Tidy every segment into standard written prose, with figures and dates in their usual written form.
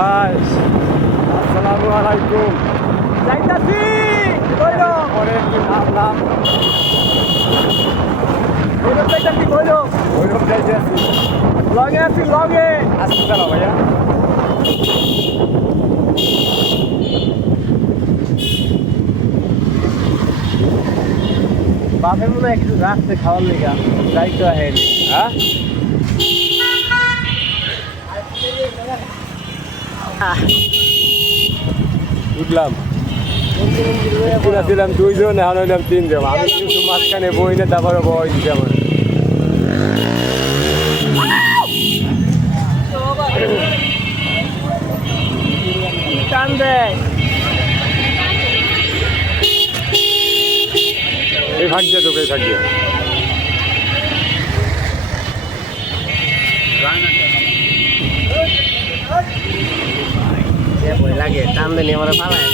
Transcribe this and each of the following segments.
আসসালামু আলাইকুম। যাইতাছি কইরো অনেকদিন ভাবলাম কইরো যাইতাছি কইরো ওইরকম যাইতে আছি। লগে আছি লগে আসতে চালাও ভাইয়া। বাপের মনে হয় কিছু রাখছে খাওয়ার লেগা যাইতো আহেনি হ্যাঁ উঠলাম, ছিলাম দুইজন, এখন হইলাম তিনজন। আমি কিন্তু মাঝখানে বই না, তারপরে বই দিতে আমার টান দেয় এই ভাগ দিয়ে তোকে ভাগ দিয়ে ভয় লাগে টান দেনি আমার পালায়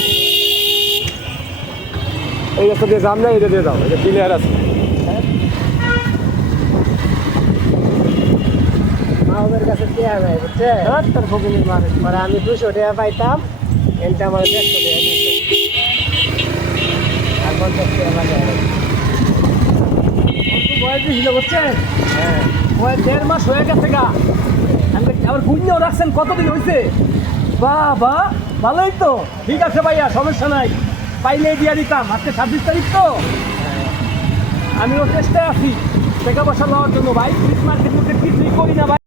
এই রাস্তা দিয়ে যাম না, এটা দিয়ে যাও, এটা ক্লিয়ার আছে। আমাদের কাছে দেওয়া নাই বুঝছে তোর ফকিনির মানে পরে আমি 200 টাকা পাইতাম এটা আমার 150 টাকা দিচ্ছে আর 50 টাকা লাগে বয়স দিছিল বুঝছেন হ্যাঁ বয়স 1.5 মাস হয়ে গেছে গা আমি আবার পুণ্যও রাখছেন কতদিন হয়েছে বাবা ভালোই তো ঠিক আছে ভাইয়া সমস্যা নাই পাইলে দিয়ে দিতাম আজকে 26 তারিখ তো আমিও চেষ্টায় আছি টাকা পয়সা নেওয়ার জন্য ভাই মার্কেট কিছুই করি না ভাই।